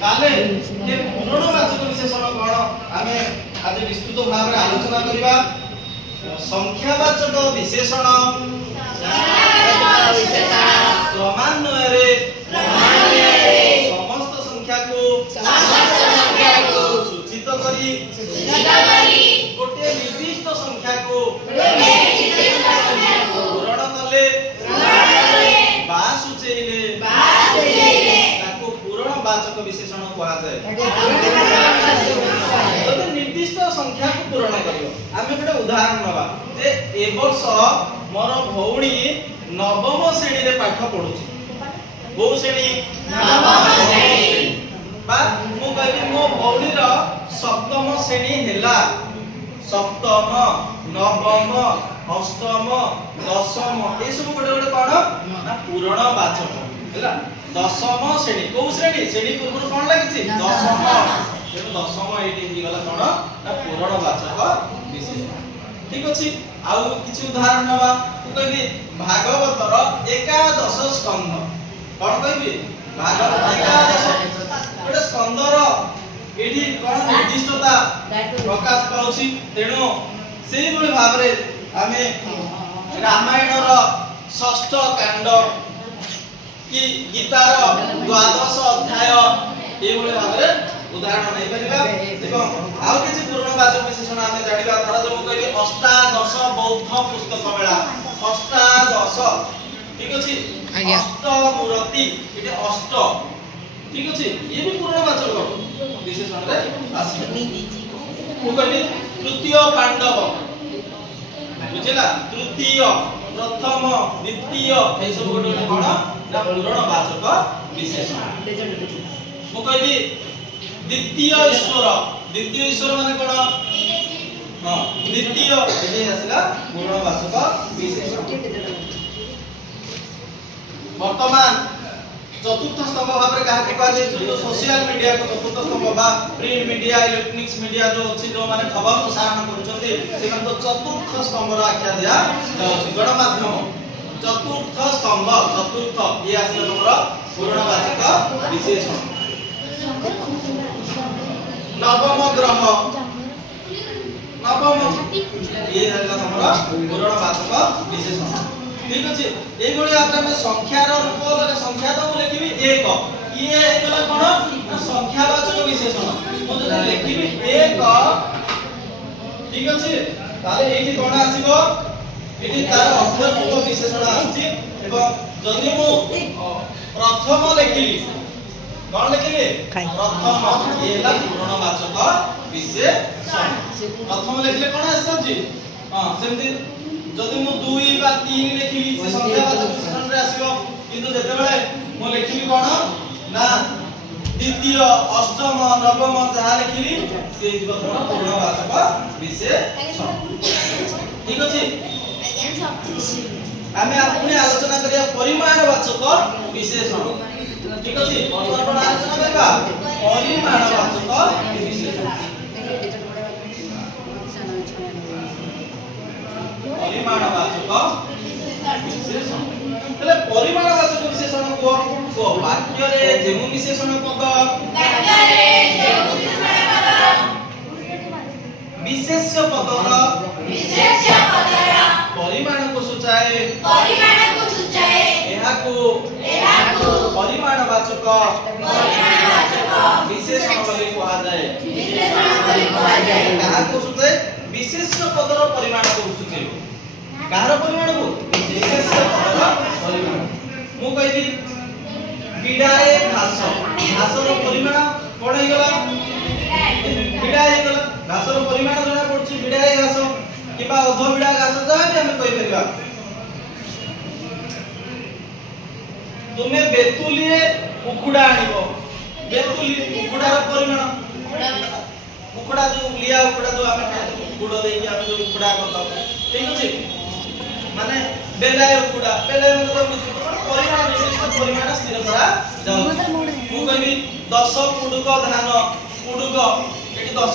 ताले ये पूर्णवाचक विशेषण कोन आमे आज विस्तृत भाव रे आलोचना करिबा। संख्यावाचक विशेषण क्रमान्वय रे समस्त संख्या को सूचित करी गोटे निर्दिष्ट संख्या को पूरण कले बा सूचैले ताको पूर्णवाचक विशेषण कहा जाय। गोटे निर्दिष्ट संख्या को पूरण करियो। आमे गोटे उदाहरण नबा जे ए वर्ष मोर भौणी नवम श्रेणी रे पाठ पढुची। को श्रेणी? नवम श्रेणी। बा मु कहबी मो भौणी रो सप्तम श्रेणी हेला। सप्तम, नवम, अष्टम, दशम ए सब गोटे गोटे कोन ना पूर्णवाचक हेला। दशम श्रेणी को श्रेणी? श्रेणी पूर्व कोन लागिछि? दशम। तेनु दशम एटी हि गला कोन ना पूर्णवाचक विशेषण। ठीक अछि। आउ किछि उदाहरण नबा कहबी भागवतर एकादश स्कंध। कोन कहबी? भागवत एकादश गोटे स्कंदर एठी कोन निर्दिष्टता प्रकाश पाउछि। तेनु सेहि भली भाव रे आमे रामायण रो षष्ठ कांड कि गीतार द्वादश अध्याय ए भली भाव रे उदाहरण नै परिबा। एवं आउ किछि पूर्णवाचक विशेषण आमे जानिबा। धरा जो कहबी अष्टादश बौद्ध पुस्तक मेला। अष्टादश ठीक अछि। अष्टमूर्ति एटे अष्ट ठीक अछि। ये भी पूर्णवाचक विशेषण रे आसी। को कहबी तृतीय पांडव बुझिला। तृतीय, प्रथम, द्वितीय ए सब गोटे कोन ना पूर्णवाचक विशेषण। को कहबी द्वितीय ईश्वर। द्वितीय ईश्वर माने कोन? हां द्वितीय एही आसला पूर्णवाचक विशेषण। वर्तमान चतुर्थ स्तंभ भाव रे कहा कहा जे जो सोशल मीडिया को चतुर्थ स्तंभ बा प्रिंट मीडिया, इलेक्ट्रॉनिक्स मीडिया जो अछि जो माने खबर प्रसारण करूछन्ते से मान तो चतुर्थ स्तंभ रा आख्या दिया जाउछि। गणमाध्यम चतुर्थ स्तंभ। चतुर्थ ये आसला हमर पूर्णवाचक विशेषण। नवम ग्रह। नवम ये आसला हमर पूर्णवाचक विशेषण। ठीक अछि। ए गोली आपन में संख्यार रूप माने संख्या तो लिखिबी 1 ये एगला कोन संख्यावाचक विशेषण। मु जदि लिखिबी 1 ठीक अछि ताले एठी कोन आसीबो? एठी तार अर्थपूर्ण विशेषण आछि। एवं जदि मु प्रथम लिखिली कोन लिखिबी? प्रथम एला पूर्णवाचक विशेषण। प्रथम लिखले कोन आछछि? हां सेमति जदि मु 2 बा 3 लिखिली से संख्यावाचक विशेषण रे आसीबो। किंतु जते बेले मु लिखिबी कोन ना द्वितीय, अष्टम, नवम जहा लिखिली से दिबो पूर्णवाचक विशेषण। ठीक अछि। आमे आपने आलोचना करिया परिमाणवाचक विशेषण। ठीक अछि। अपन आलोचना करबा परिमाणवाचक विशेषण। परिमाणवाचक विशेषण तले परिमाणवाचक विशेषण को वाक्य रे जेमु विशेषण पद विशेष्य पदर परिमाण को सूचाए एहा को परिमाणवाचक विशेषण बोली कहा जाए। कहा को सूचाए? विशेष्य पदर परिमाण को सूचाए। कार परिमाण को? विशेष्य पदर परिमाण। मु कहबी बिडाए घास। घासर परिमाण कोन हे गला? बिडाए गला। घासर परिमाण जणा पडछि बिडाए घास किबा अध बिडा घास जहा भी हम कहि परिबा। तुमे बेतुलिए उखुडा आनिबो। बेतुली उखुडार परिमाण उखुडा जो लिया उखुडा जो हम खाइ गुड़ देई के हम जो उखुडा करता ठीक अछि। माने बेलाय उखुडा बेलाय मतलब परिमाण निर्दिष्ट परिमाण स्थिर करा जाउ। मु कहबी 10 कुडुक धान कुडुक एटी 10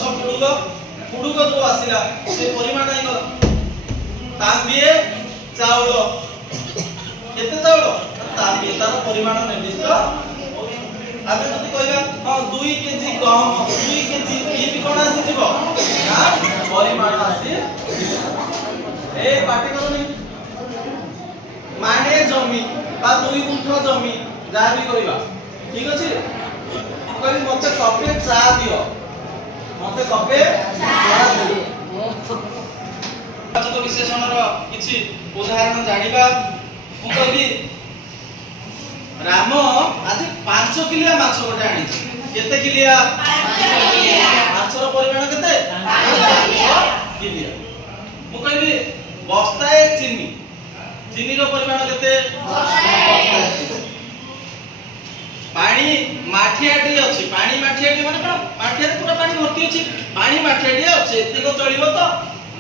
कुडुक जो आसिला से परिमाण आइ गला। तांबिए चाउल केते चाउल तांबिए तार परिमाण निर्दिष्ट। आबे जति कहबा हां 2 केजी कम 2 केजी ये भी कोन आसी जीवो ना परिमाण आसी ए पार्टी करनी माने जमी बा 2 गुंठ जमी जा भी करबा ठीक अछि कोई मते कपे चा दियो मते कपे चा दियो तो विशेषण रो किछि उदाहरण जानिबा मु कहबी राम आज 5 किलिया माछ गोटे आनी केते किलिया 5 किलिया माछर परिमाण केते 5 किलिया मु कहबी बस्ताए चीनी रो परिमाण केते पानी माठियाटी अछि पानी माठियाटी माने कोन माठिया पूरा पानी भर्ती अछि पानी माठियाटी अछि एते को चलिबो तो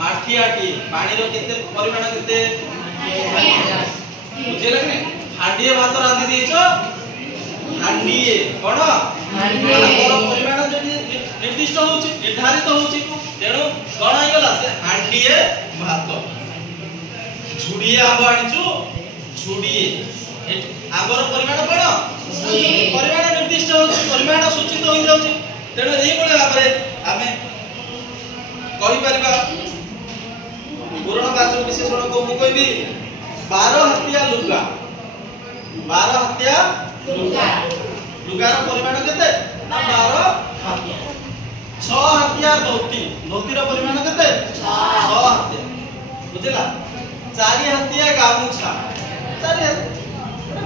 माठियाटी पानी रो केते परिमाण केते बुझे लगने हांडीए भात रांधी देछो हांडीए कोन हांडीए परिमाण जदि निर्दिष्ट होउछि निर्धारित होउछि तेणु कोन आइ गला से हांडीए भात झुडिए आबो आनिछु झुडिए आगर परिमाण कोन परिमाण निर्दिष्ट होउछि परिमाण सूचित होई जाउछि तेणु एही बळे भाबरे आमे कहि परिबा पुराण वाचक विशेषण को मु कहबी 12 हत्या लुगा 12 हत्या लुगा लुगार परिमाण केते 12 हत्या 6 हत्या धोती रो परिमाण केते 6 हत्या बुझिला 4 हत्या गामुछा 4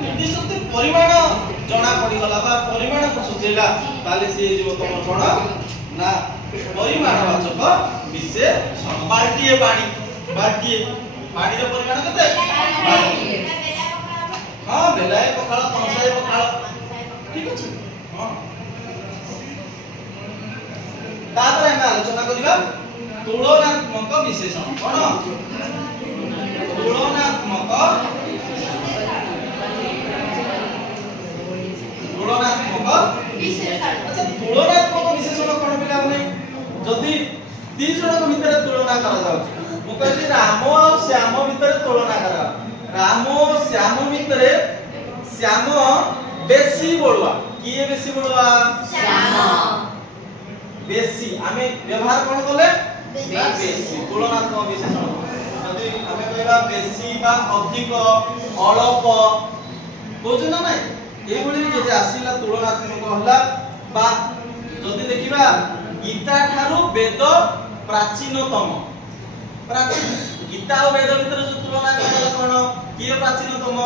निर्दिष्ट परिमाण जणा पड़ी गला बा परिमाण को सुझेला ताले से जो तमर कोन ना परिमाण वाचक विशेषण बाल्टीए पानी रो परिमाण केते हां बेलाए पखाळ कंसाए पखाळ ठीक अछि हां तापर हम आलोचना करिबा तुलनात्मक विशेषण कोन तुलनात्मक विशेषण अच्छा तुलनात्मक विशेषण कोन बिला नै जदी दी जणक भितर तुलना करा जाउछ मु कहली राम और श्याम भितर तुलना करा राम और श्याम भितर श्याम बेसी बळुआ किए बेसी बळुआ श्याम बेसी आमे व्यवहार कोन करले बेसी तुलनात्मक विशेषण जदी आमे कहबा बेसी बा अधिक अल्प बुझु ना नै ए बळी जदी आसीला तुलनात्मक हला बा जदी देखिबा गीता ठारू वेद प्राचीनतम प्राचीन गीता और वेद भितर जो तुलना करला कोन किए प्राचीनतम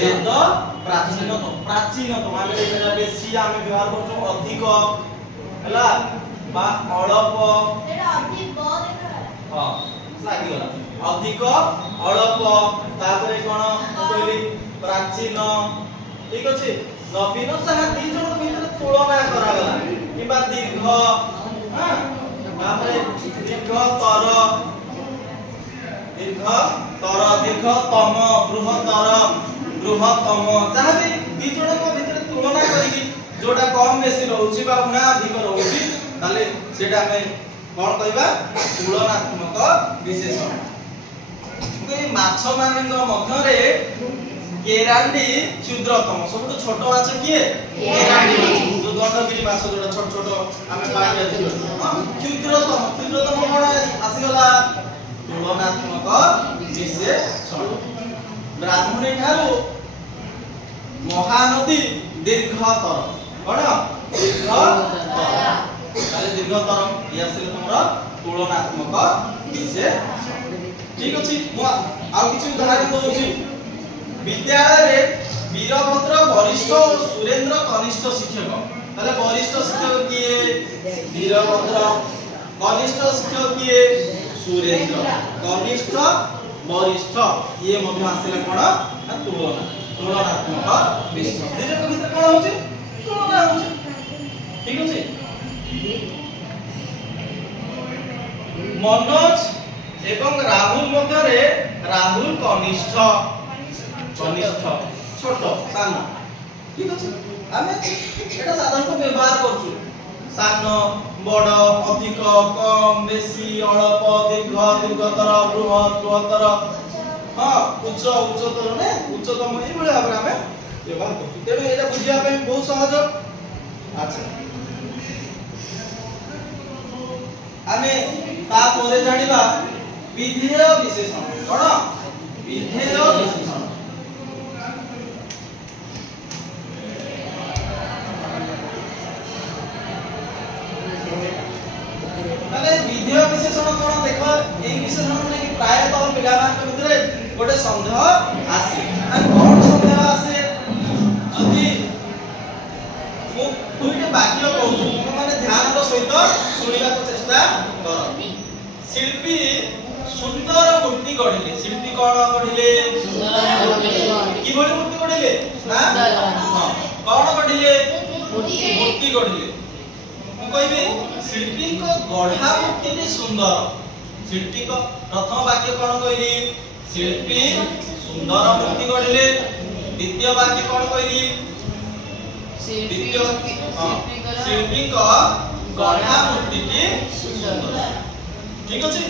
वेद प्राचीनतम आमे देखा बेसी आमे व्यवहार करछो अधिक हला बा अल्प एटा अधिक ब देखा हां लागि गला अधिक अल्प तापरे कोन कहली प्राचीन ठीक अछि नवीन सह दी जण भितर तुलना करा गला किबा दीर्घ हां तापरे दीर्घतम बृहत्तम जहाँ भी दी जण को भितर तुलना करी जोटा कम बेसी रहउछि बा उना अधिक रहउछि ताले सेटा हमें कोन कहबा तुलनात्मक विशेषण कोई माछ मानक मध्य रे केरांडी क्षुद्रतम सबटु छोट माछ किए केरांडी माछ जो दंडगिरी माछ जोटा छोट छोट हमें पानी आछि क्षुद्रतम कोन आसीगला तुलनात्मक विशेषण ब्राह्मणी ठारू महानदी दीर्घतर कोन दीर्घतर ताले दीर्घतर ये आसीले तमरा तुलनात्मक विशेषण ठीक अछि मु आ किछि उदाहरण दोछि विद्यालय रे वीरभद्र वरिष्ठ और सुरेंद्र कनिष्ठ शिक्षक ताले वरिष्ठ शिक्षक किए वीरभद्र कनिष्ठ शिक्षक किए सुरेंद्र कनिष्ठ वरिष्ठ ये मध्य आसीले कोन तुलनात्मक विशेषण दिजक भीतर कोन होछि तुलना होछि ठीक अछि मनोज एवं राहुल मध्य रे राहुल कनिष्ठ छोट सानो ठीक अछि आमे एटा साधारण व्यवहार करछु सानो बड़ अधिक कम बेसी अल्प दीर्घ दीर्घतर बृहत् बृहत्तर हां उच्च उच्चतर ने उच्चतम ए बळे भाबरे आमे व्यवहार करछु तेबे एटा बुझिया पे बहुत सहज अच्छा आमे ता परे जानिबा विधेय विशेषण कोन विधेय विशेषण माने विधेय विशेषण कोन देखो एई विशेषण माने कि प्राय तो पिला मान भितरे गोटे संदेह आसे आ कोन संदेह आसे जदि मु दुईटे वाक्य कहू माने ध्यान रो सहित सुनिबा को चेष्टा कर शिल्पी सुंदर मूर्ति गढ़िले शिल्पी कोन गढ़िले सुंदर मूर्ति की बोली मूर्ति गढ़िले ना हां कोन गढ़िले मूर्ति गढ़िले मु कहबे शिल्पी को गढ़ा मूर्ति नी सुंदर शिल्पी को प्रथम वाक्य कोन कहली शिल्पी सुंदर मूर्ति गढ़िले द्वितीय वाक्य कोन कहली शिल्पी को गढ़ा मूर्ति की सुंदर ठीक अछि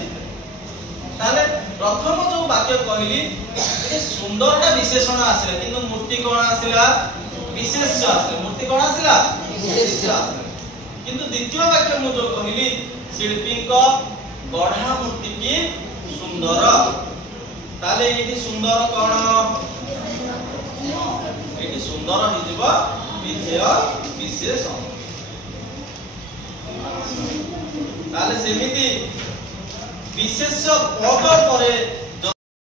ताले प्रथम जो वाक्य कहली ए सुंदरटा विशेषण आसिला किंतु मूर्ति कोन आसिला विशेष्य आसिला मूर्ति कोन आसिला विशेष्य आसिला किंतु द्वितीय वाक्य मु जो कहली शिल्पी को गढ़ा मूर्ति की सुंदर ताले एटी सुंदर कोन एटी सुंदर हिजबा विधेय विशेषण ताले सेमिति विशेष पद परे